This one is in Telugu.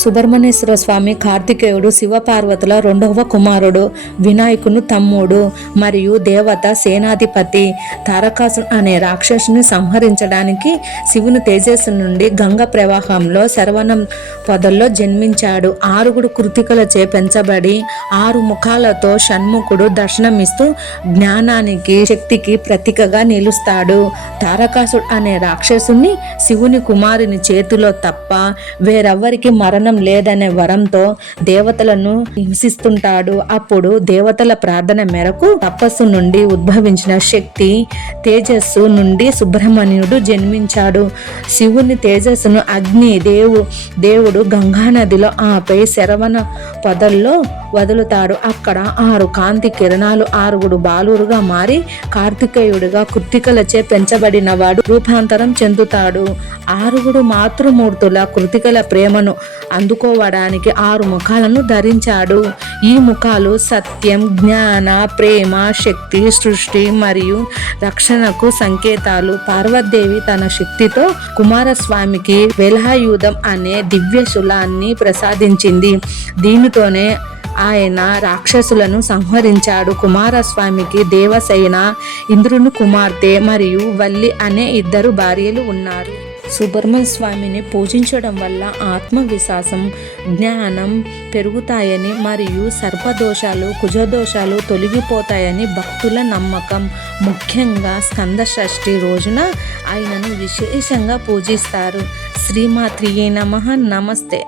సుబ్రహ్మణ్యేశ్వర స్వామి కార్తికేయుడు శివపార్వతుల రెండవ కుమారుడు, వినాయకుని తమ్ముడు మరియు దేవత సేనాధిపతి. తారకాసుడు అనే రాక్షసుని సంహరించడానికి శివుని తేజస్సు నుండి గంగ ప్రవాహంలో శరవణం పొదల్లో జన్మించాడు. 6 కృతికలచే పెంచబడి 6 ముఖాలతో షణ్ముఖుడు దర్శనమిస్తూ జ్ఞానానికి శక్తికి ప్రతీకగా నిలుస్తాడు. తారకాసుడు అనే రాక్షసుని శివుని కుమారుని చేతిలో తప్ప వేరెవ్వరికి మరణం లేదనే వరంతో దేవతలను హింసిస్తుంటాడు. అప్పుడు దేవతల ప్రార్థన మేరకు తపస్సు నుండి ఉద్భవించిన శక్తి తేజస్సు నుండి సుబ్రహ్మణ్యుడు జన్మించాడు. శివుని తేజస్సును అగ్ని దేవుడు గంగానదిలో ఆపై శరవణ పొదల్లో వదులుతాడు. అక్కడ 6 కాంతి కిరణాలు 6 బాలురుగా మారి కార్తికేయుడిగా కృతికలచే పెంచబడిన వాడు రూపాంతరం చెందుతాడు. 6 మాతృమూర్తుల కృతికల ప్రేమను అందుకోవడానికి 6 ముఖాలను ధరించాడు. ఈ ముఖాలు సత్యం, జ్ఞాన, ప్రేమ, శక్తి, సృష్టి మరియు రక్షణకు సంకేతాలు. పార్వతీదేవి తన శక్తితో కుమారస్వామికి వేలాయుధం అనే దివ్య శూలాన్ని ప్రసాదించింది. దీనితోనే ఆయన రాక్షసులను సంహరించాడు. కుమారస్వామికి దేవసేన, ఇంద్రుని కుమార్తె మరియు వల్లి అనే 2 భార్యలు ఉన్నారు. సుబ్రహ్మణ్య స్వామిని పూజించడం వల్ల ఆత్మవిశ్వాసం, జ్ఞానం పెరుగుతాయని మరియు సర్పదోషాలు, కుజదోషాలు తొలగిపోతాయని భక్తుల నమ్మకం. ముఖ్యంగా స్కంద షష్ఠి రోజున ఆయనను విశేషంగా పూజిస్తారు. శ్రీమాత్రియే నమః. నమస్తే.